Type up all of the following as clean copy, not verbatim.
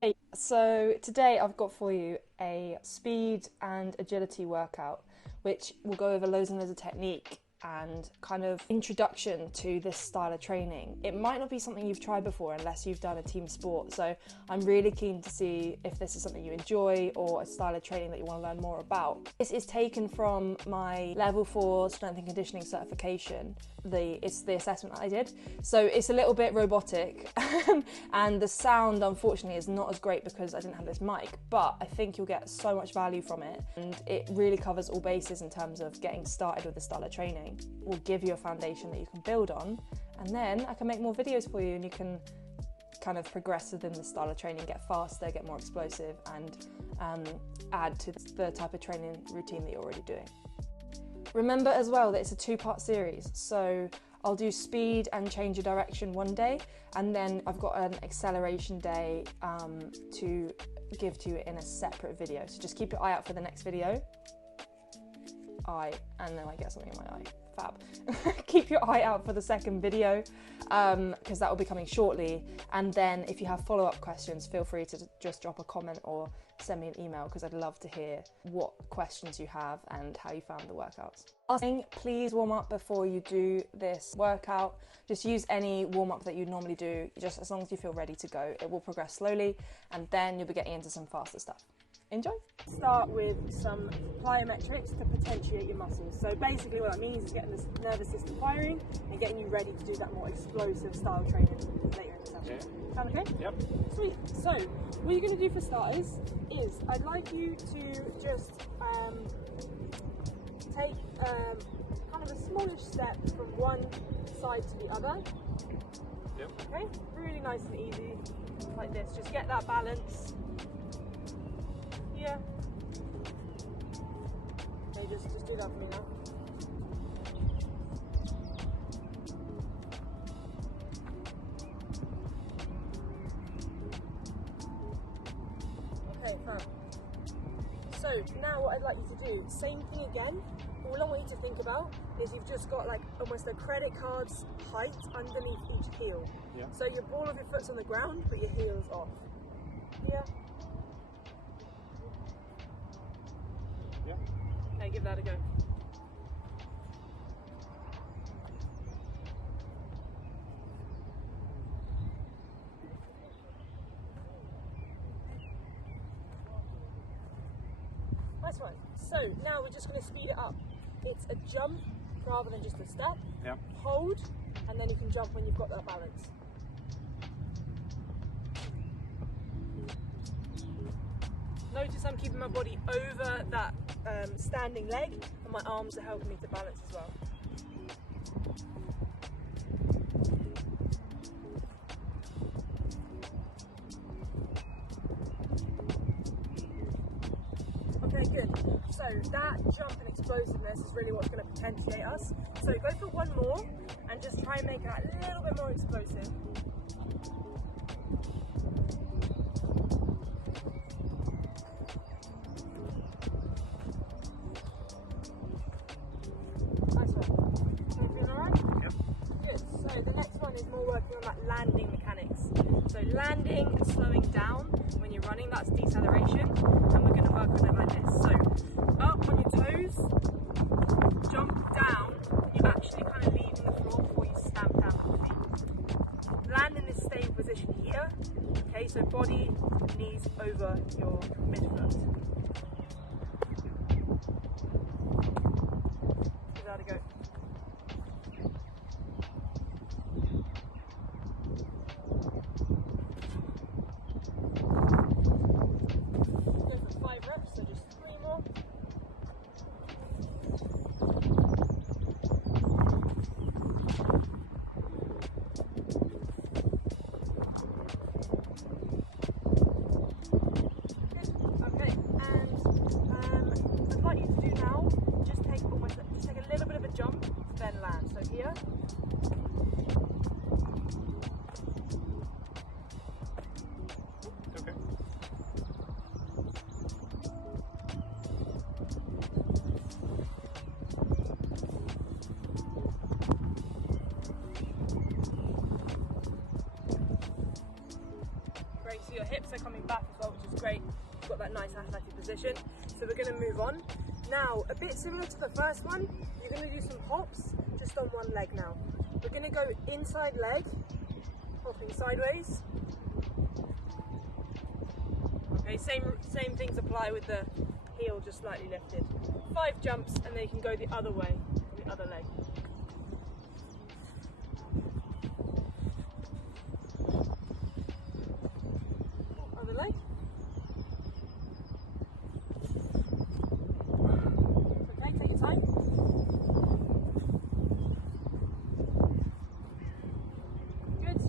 Hey, so today I've got for you a speed and agility workout, which will go over loads and loads of technique and kind of introduction to this style of training. It might not be something you've tried before unless you've done a team sport, so I'm really keen to see if this is something you enjoy or a style of training that you want to learn more about. This is taken from my level 4 strength and conditioning certification. It's the assessment that I did, so it's a little bit robotic and the sound unfortunately is not as great because I didn't have this mic, but I think you'll get so much value from it, and it really covers all bases in terms of getting started with this style of training. Will give you a foundation that you can build on, and then I can make more videos for you and you can kind of progress within the style of training, get faster, get more explosive, and add to the type of training routine that you're already doing. Remember as well that it's a 2-part series, so I'll do speed and change your direction one day, and then I've got an acceleration day to give to you in a separate video. So just keep your eye out for the next video. And then I get something in my eye. Fab. Keep your eye out for the second video because that will be coming shortly. And then if you have follow-up questions, feel free to just drop a comment or send me an email because I'd love to hear what questions you have and how you found the workouts. Last thing, please warm up before you do this workout. Just use any warm-up that you normally do, just as long as you feel ready to go. It will progress slowly and then you'll be getting into some faster stuff. Enjoy! Start with some plyometrics to potentiate your muscles. So basically what that means is getting the nervous system firing and getting you ready to do that more explosive style training later in the session. Yeah. Sound okay? Yep. Sweet. So what you're going to do for starters is I'd like you to just take kind of a smallish step from one side to the other. Yep. Okay? Really nice and easy, like this. Just get that balance. Yeah. Okay, just do that for me now. Okay, fine. So now what I'd like you to do, same thing again. All I want you to think about is you've just got like almost a credit card's height underneath each heel. Yeah. So your ball of your foot's on the ground, but your heel is off. Yeah. Yeah. Okay, give that a go. Nice one. So now we're just going to speed it up. It's a jump rather than just a step. Yeah. Hold, and then you can jump when you've got that balance. Notice I'm keeping my body over that standing leg, and my arms are helping me to balance as well. Okay, good. So that jump and explosiveness is really what's going to potentiate us. So go for one more and just try and make it a little bit more explosive. Nice one. So you feeling alright? Yep. Good. So the next one is more working on that landing mechanics. So landing and slowing down when you're running, that's deceleration, and we're going to work on it like this. So up on your toes, jump down, you're actually kind of leaving the floor before you stamp down with the feet. Land in this stable position here. Okay, so body, knees over your midfoot. Give that a go. Go for 5 reps, so just 3 more. Okay, and I'd like you to do now, just take a little bit of a jump hips are coming back as well, which is great. You've got that nice athletic position. So we're going to move on. Now, a bit similar to the first one, you're going to do some hops just on one leg now. We're going to go inside leg, hopping sideways. Okay, same things apply with the heel just slightly lifted. 5 jumps and then you can go the other way, the other leg. Other leg. Okay, take your time. Good.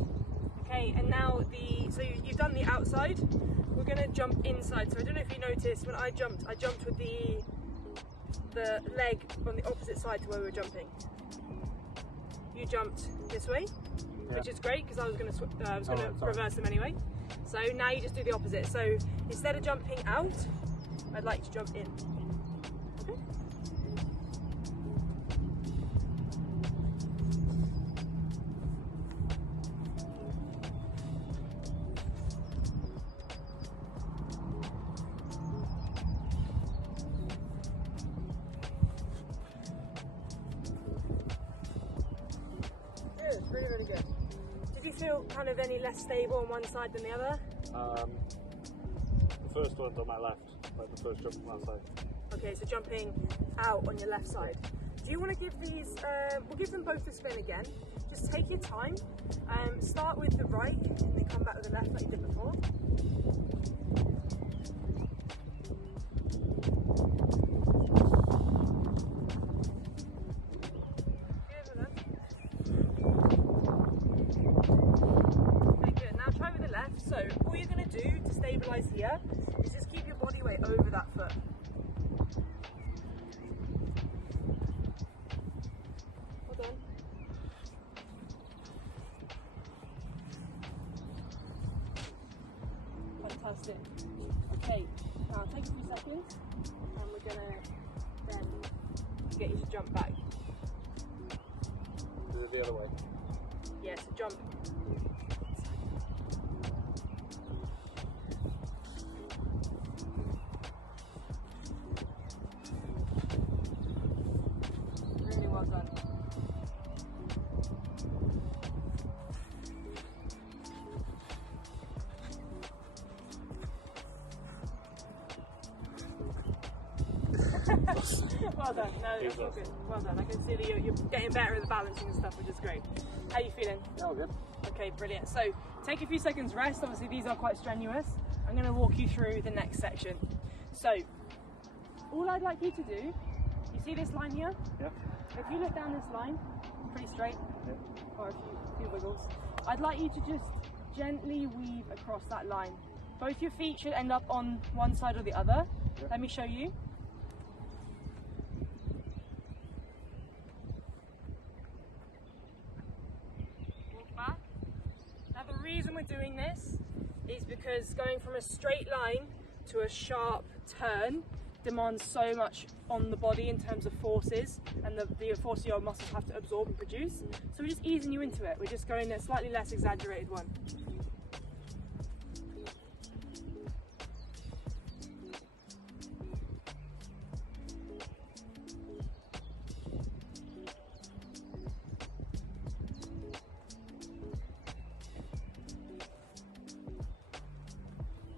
Okay, and now so you've done the outside. We're going to jump inside. So I don't know if you noticed when I jumped with the leg on the opposite side to where we were jumping. You jumped this way, which is great because I was going to reverse them anyway. So now you just do the opposite. So instead of jumping out, I'd like you to jump in. Okay. Really, really good. Did you feel kind of any less stable on one side than the other? The first one's on my left, like the first jump on that side. Okay, so jumping out on your left side. Do you want to give these, we'll give them both a spin again. Just take your time. Start with the right and then come back with the left like you did before. So all you're going to do to stabilise here is just keep your body weight over that foot. Hold on. Fantastic. Okay, now take a few seconds and we're going to then get you to jump back. Do it the other way. Yeah, so jump. Well done. Well done. No, it's all good. Well done. I can see that you're getting better at the balancing and stuff, which is great. How are you feeling? Oh, good. Okay, brilliant. So take a few seconds rest. Obviously these are quite strenuous. I'm going to walk you through the next section. So all I'd like you to do, you see this line here? Yeah. If you look down this line, pretty straight, Yeah. or a few wiggles, I'd like you to just gently weave across that line. Both your feet should end up on one side or the other. Yeah. Let me show you. Walk back. Now the reason we're doing this is because going from a straight line to a sharp turn demands so much on the body in terms of forces and the force your muscles have to absorb and produce. So we're just easing you into it. We're just going a slightly less exaggerated one.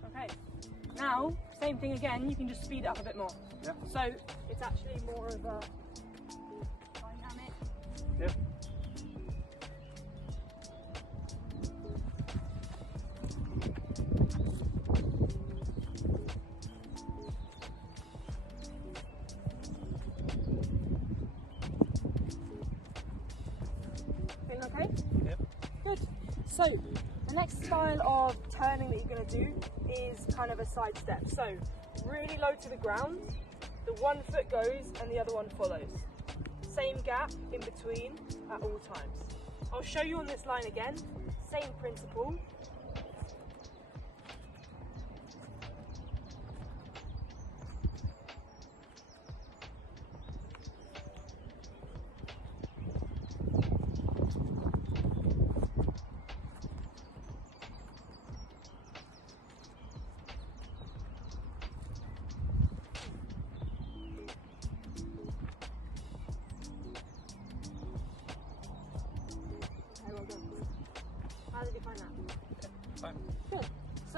Okay, now same thing again, you can just speed it up a bit more. Yeah. So it's actually more of a dynamic. Yeah. Feeling okay? Yep. Good. So the next style of turning that you're going to do is kind of a side step. So really low to the ground, the one foot goes and the other one follows. Same gap in between at all times. I'll show you on this line again, same principle.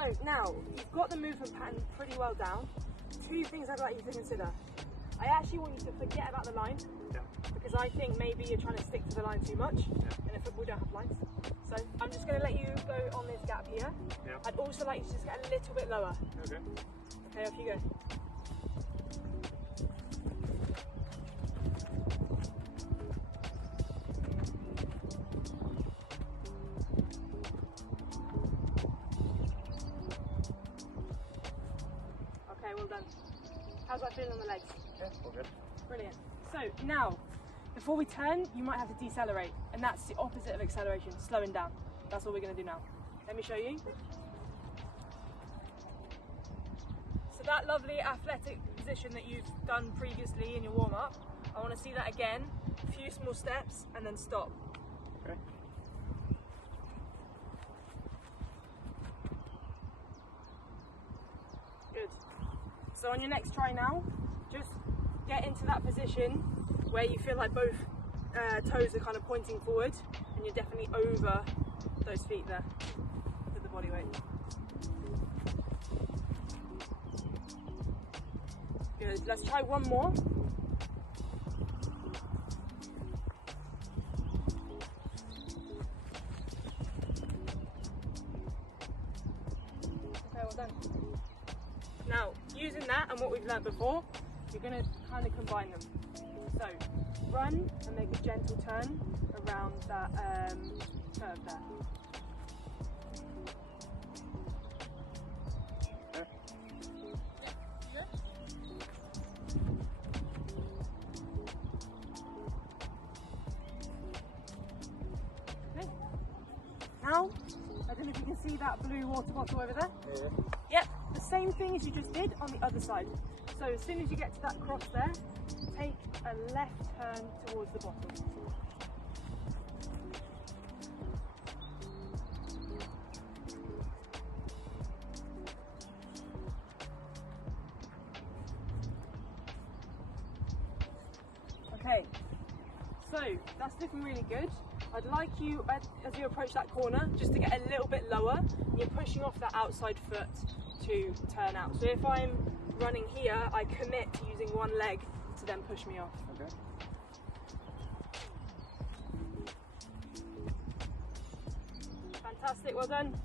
So now, you've got the movement pattern pretty well down. Two things I'd like you to consider. I actually want you to forget about the line, because I think maybe you're trying to stick to the line too much, and in football we don't have lines. So I'm just going to let you go on this gap here. I'd also like you to just get a little bit lower. Okay. Okay, off you go. Okay, well done. How's that feeling on the legs? Yeah, all good. Brilliant. So now, before we turn, you might have to decelerate, and that's the opposite of acceleration, slowing down. That's what we're going to do now. Let me show you. So that lovely athletic position that you've done previously in your warm-up, I want to see that again. A few small steps, and then stop. Okay. Good. So on your next try now, just get into that position where you feel like both toes are kind of pointing forward, and you're definitely over those feet there with the body weight. Good. Let's try one more. Okay, well done. Now, using that and what we've learned before, you're going to kind of combine them. So, run and make a gentle turn around that curve there. Okay. Now, I don't know if you can see that blue water bottle over there. Yep, the same thing as you just did on the other side. So as soon as you get to that cross there, take a left turn towards the bottle. Okay, so that's looking really good. I'd like you, as you approach that corner, just to get a little bit lower. You're pushing off that outside foot to turn out. So if I'm running here, I commit to using one leg to then push me off. Okay. Fantastic, well done.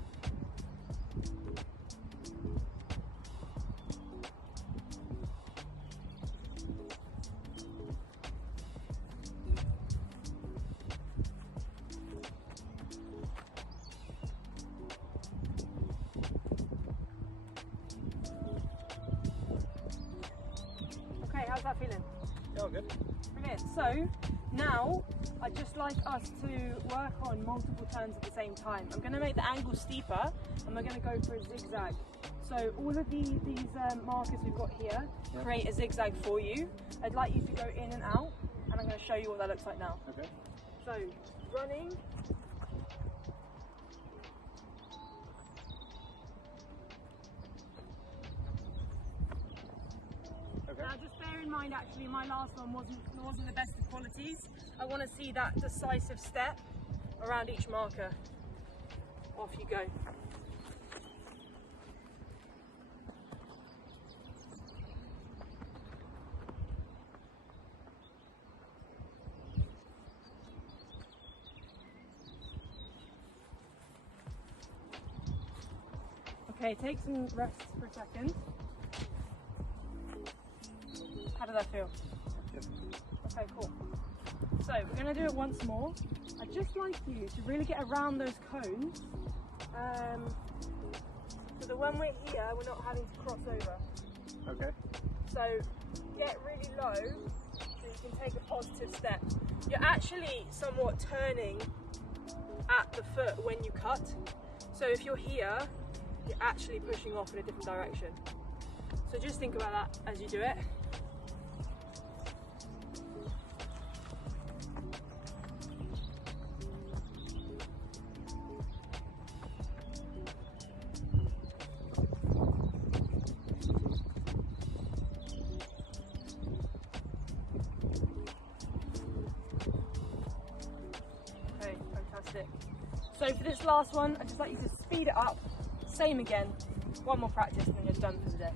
How's that feeling? Yeah, all good. Brilliant. So now I'd just like us to work on multiple turns at the same time. I'm going to make the angle steeper and we're going to go for a zigzag. So all of these markers we've got here create a zigzag for you. I'd like you to go in and out, and I'm going to show you what that looks like now. Okay. So running. Now just bear in mind, actually my last one wasn't the best of qualities. I want to see that decisive step around each marker. Off you go. Okay, take some rest for a second. How does that feel? Yep. Okay, cool. So we're going to do it once more. I'd just like you to really get around those cones, so that when we're here, we're not having to cross over. Okay. So get really low so you can take a positive step. You're actually somewhat turning at the foot when you cut. So if you're here, you're actually pushing off in a different direction. So just think about that as you do it. Okay, fantastic. So for this last one, I'd just like you to speed it up. Same again. one more practice and then you're done for the day.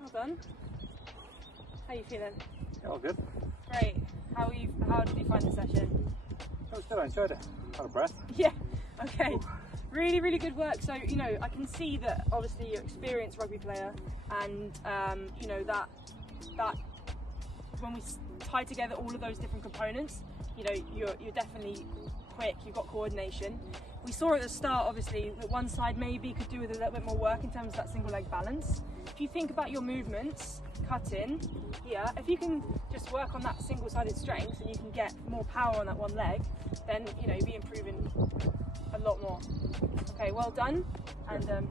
Well done. How are you feeling? Yeah, all good. Great. How did you find the session? That was good, I enjoyed it. Out of breath. Yeah, okay. Really, really good work. So, you know, I can see that obviously you're an experienced rugby player and, you know, that when we tie together all of those different components, you know, you're definitely quick, you've got coordination. We saw at the start, obviously, that one side maybe could do with a little bit more work in terms of that single leg balance. If you think about your movements, cut in here, if you can just work on that single-sided strength and you can get more power on that one leg, then, you know, you'll be improving a lot more. Okay, well done, and